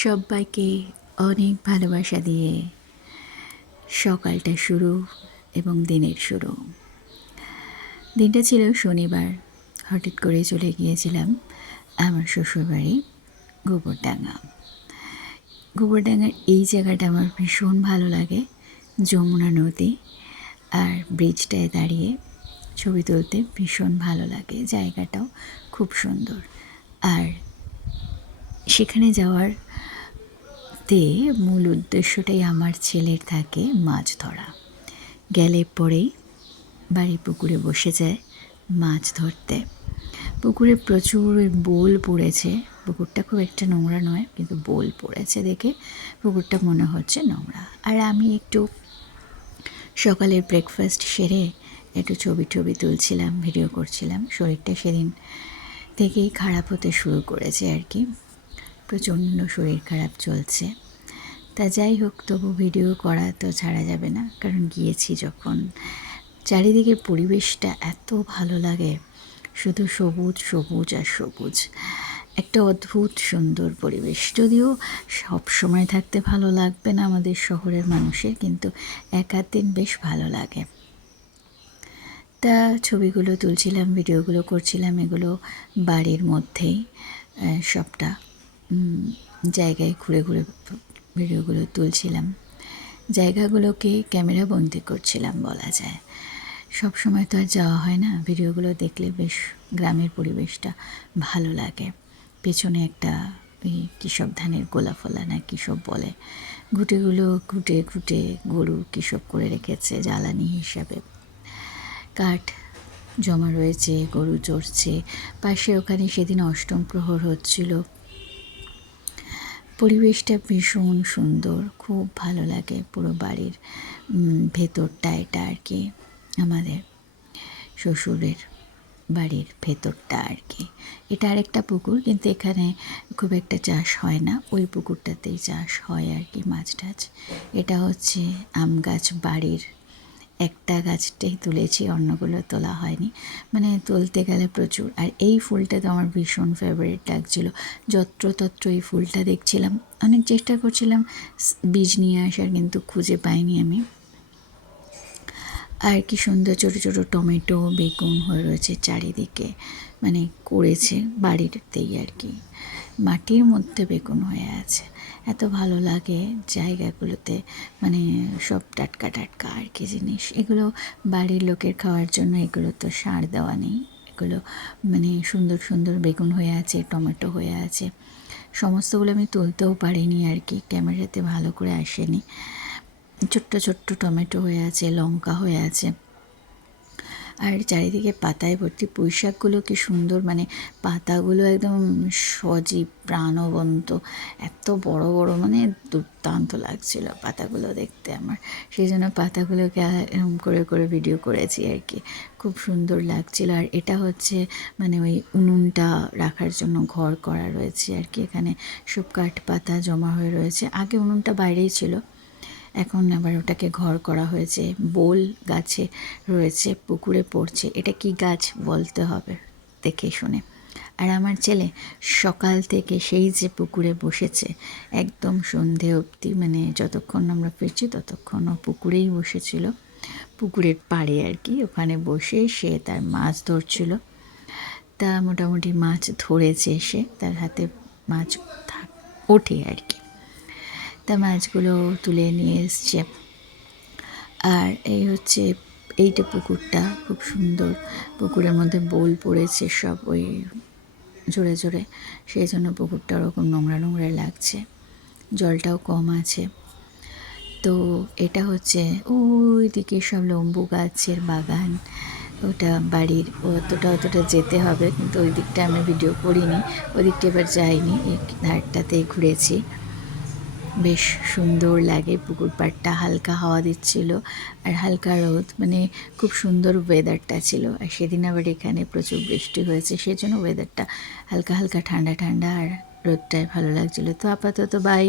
সব্বাইকে অনেক ভালোবাসা দিয়ে সকালটা শুরু এবং দিনের শুরু। দিনটা ছিল শনিবার। হঠাৎ করে চলে গিয়েছিলাম আমার শ্বশুরবাড়ি গোবরডাঙ্গা। গোবরডাঙ্গার এই জায়গাটা আমার ভীষণ ভালো লাগে। যমুনা নদী আর ব্রিজটায় দাঁড়িয়ে ছবি তুলতে ভীষণ ভালো লাগে। জায়গাটাও খুব সুন্দর। আর সেখানে যাওয়ার মূল উদ্দেশ্যটাই আমার ছেলের থাকে মাছ ধরা। গেলে পরেই বাড়ির পুকুরে বসে যায় মাছ ধরতে। পুকুরে প্রচুর বোল পড়েছে। পুকুরটা খুব একটা নোংরা নয়, কিন্তু বোল পড়েছে দেখে পুকুরটা মনে হচ্ছে নোংরা। আর আমি একটু সকালের ব্রেকফাস্ট সেরে একটু ছবি তুলছিলাম, ভিডিও করছিলাম। শরীরটা সেদিন থেকেই খারাপ হতে শুরু করেছে আর কি, প্রচণ্ড শরীর খারাপ চলছে। তা যাই হোক, তবু ভিডিও করা তো ছাড়া যাবে না, কারণ গিয়েছি যখন। চারিদিকের পরিবেশটা এত ভালো লাগে, শুধু সবুজ সবুজ আর সবুজ। একটা অদ্ভুত সুন্দর পরিবেশ। যদিও সব সময় থাকতে ভালো লাগবে না আমাদের শহরের মানুষের, কিন্তু এক আধ দিন বেশ ভালো লাগে। তা ছবিগুলো তুলছিলাম, ভিডিওগুলো করছিলাম। এগুলো বাড়ির মধ্যেই সবটা জায়গায় ঘুরে ঘুরে ভিডিওগুলো তুলছিলাম। জায়গাগুলোকে ক্যামেরা বন্দি করছিলাম বলা যায়। সব সময় তো আর যাওয়া হয় না। ভিডিওগুলো দেখলে বেশ গ্রামের পরিবেশটা ভালো লাগে। পেছনে একটা ওই কৃষক ধানের গোলা ফোলা না কৃষক বলে, ঘুটেগুলো ঘুটে ঘুটে গরু কৃষক করে রেখেছে জ্বালানি হিসাবে। কাঠ জমা রয়েছে, গরু চড়ছে পাশে। ওখানে সেদিন অষ্টম প্রহর হচ্ছিল। পরিবেশটা ভীষণ সুন্দর, খুব ভালো লাগে। পুরো বাড়ির ভেতরটা এটা আর কি, আমাদের শ্বশুরের বাড়ির ভেতরটা আর কি। এটা আরেকটা পুকুর, কিন্তু এখানে খুব একটা চাষ হয় না। ওই পুকুরটাতেই চাষ হয় আর কি, মাছ টাছ। এটা হচ্ছে আম গাছ। বাড়ির একটা গাছটাই তুলেছি, অন্যগুলো তোলা হয়নি। মানে তুলতে গেলে প্রচুর। আর এই ফুলটা তো আমার ভীষণ ফেভারিট লাগছিল। যত্রতত্র এই ফুলটা দেখছিলাম, অনেক চেষ্টা করছিলাম বীজ নিয়ে আসার, কিন্তু খুঁজে পাইনি আমি। আর কি সুন্দর ছোটো ছোটো টমেটো বেগুন হয়ে রয়েছে চারিদিকে, মানে করেছে বাড়িরতেই আর কি। মাটির মধ্যে বেগুন হয়ে আছে। এত ভালো লাগে জায়গাগুলোতে, মানে সব টাটকা টাটকা আর কি জিনিস। এগুলো বাড়ির লোকের খাওয়ার জন্য, এগুলো তো সার দেওয়া নেই। এগুলো মানে সুন্দর সুন্দর বেগুন হয়ে আছে, টমেটো হয়ে আছে। সমস্তগুলো আমি তুলতেও পারিনি আর কি, ক্যামেরাতে ভালো করে আসেনি। ছোট্ট ছোট্ট টমেটো হয়ে আছে, লঙ্কা হয়ে আছে। আর চারিদিকে পাতায় ভর্তি। পুঁই শাকগুলো কি সুন্দর, মানে পাতাগুলো একদম সজীব প্রাণবন্ত, এত বড় বড়, মানে দুর্দান্ত লাগছিল পাতাগুলো দেখতে আমার। সেই জন্য পাতাগুলোকে এরকম করে করে ভিডিও করেছি আর কি, খুব সুন্দর লাগছিল। আর এটা হচ্ছে মানে ওই উনুনটা রাখার জন্য ঘর করা রয়েছে আর কি। এখানে সব কাঠ পাতা জমা হয়ে রয়েছে। আগে উনুনটা বাইরেই ছিল, এখন আবার ওটাকে ঘর করা হয়েছে। বোল গাছে রয়েছে, পুকুরে পড়ছে। এটা কি গাছ বলতে হবে দেখে শুনে। আর আমার ছেলে সকাল থেকে সেই যে পুকুরে বসেছে একদম সন্ধে অবধি, মানে যতক্ষণ আমরা ফিরছি ততক্ষণও পুকুরেই বসেছিল, পুকুরের পাড়ে আর কি। ওখানে বসে সে তার মাছ ধরছিল। তা মোটামুটি মাছ ধরেছে সে, তার হাতে মাছ ওঠে আর কি। তা মাছগুলো তুলে নিয়ে এসছে। আর এই হচ্ছে এইটা পুকুরটা, খুব সুন্দর। পুকুরের মধ্যে বোল পড়েছে সব ওই জোরে জোরে, সেই জন্য পুকুরটা ওরকম নোংরা নোংরা লাগছে। জলটাও কম আছে। তো এটা হচ্ছে ওই দিকে সব লেবু গাছের বাগান। ওটা বাড়ির, অতটা যেতে হবে, কিন্তু ওই দিকটা আমি ভিডিও করিনি। ওই দিকটা এবার যাইনি, এই ধারটাতেই ঘুরেছি। বেশ সুন্দর লাগে পুকুর পাড়টা, হালকা হাওয়া দিচ্ছিল আর হালকা রোদ, মানে খুব সুন্দর ওয়েদারটা ছিল। আর সেদিন আবার এখানে প্রচুর বৃষ্টি হয়েছে, সেই জন্য ওয়েদারটা হালকা হালকা ঠান্ডা ঠান্ডা আর রোদটাই ভালো লাগছিলো। তো আপাতত বাই,